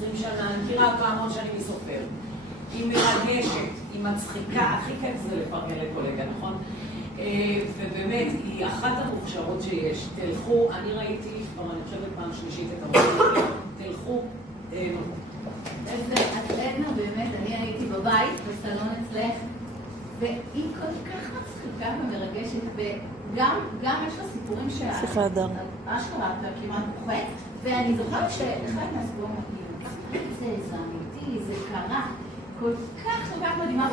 20 שנה, אני מכירה פעמון שאני מסופר. היא מרגשת, היא מצחיקה, הכי כיף זה לפרגן לקולגה, נכון? ובאמת, היא אחת המוכשרות שיש. תלכו, אני ראיתי, כבר אני חושבת פעם שלישית את המוכשרות, תלכו, תהנו. את עדנה באמת, אני הייתי בבית, בסלון אצלך, והיא כל כך מצחיקה ומרגשת, וגם יש לה סיפורים שיחה אדר. אשכרה, אתה כמעט בוכה, ואני זוכרת שאחד מהסיפורים זה אמיתי, זה קרה. כל כך מדהימה,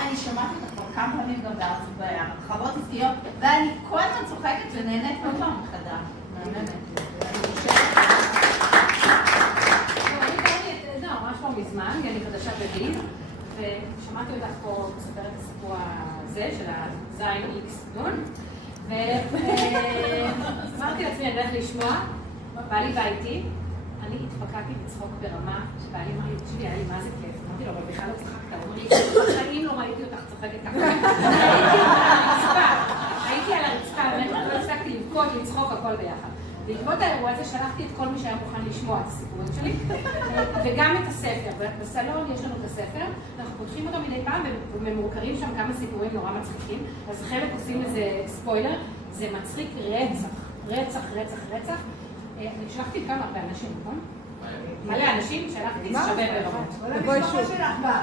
אני שמעתי אותך כבר כמה פעמים גם בהרחבות עסקיות, ואני כל הזמן צוחקת ונהנית כל פעם מחדש. מהממת. ממש לא מזמן, אני חדשה בגיל, ושמעתי אותך פה מספר את הסיפור הזה של הזין איקס נון, ואמרתי לעצמי, אני הולך לשמוע, בא לי ביתי, אני התפקעתי בצחוק ברמה, שבא לי, אמר לי, תשבי, היה לי מה זה כיף. אמרתי לו, אבל בכלל לא צחקת, הוא אמר לי, בחיים לא ראיתי אותך צוחקת ככה. הייתי על הרצפה, לא הצלחתי לבכות, לצחוק, הכל ביחד. בעקבות האירוע הזה שלחתי את כל מי שהיה מוכן לשמוע את הסיפורים שלי, וגם את הספר. בסלון יש לנו את הספר, אנחנו פותחים אותו מדי פעם, וממורקרים שם כמה סיפורים נורא מצחיקים, אז חלק עושים איזה ספוילר, זה מצחיק רצח. אני שלחתי כמה הרבה אנשים, נכון? מלא אנשים, שלחתי, זה שווה ברמות. כל המשפחה שלך בא.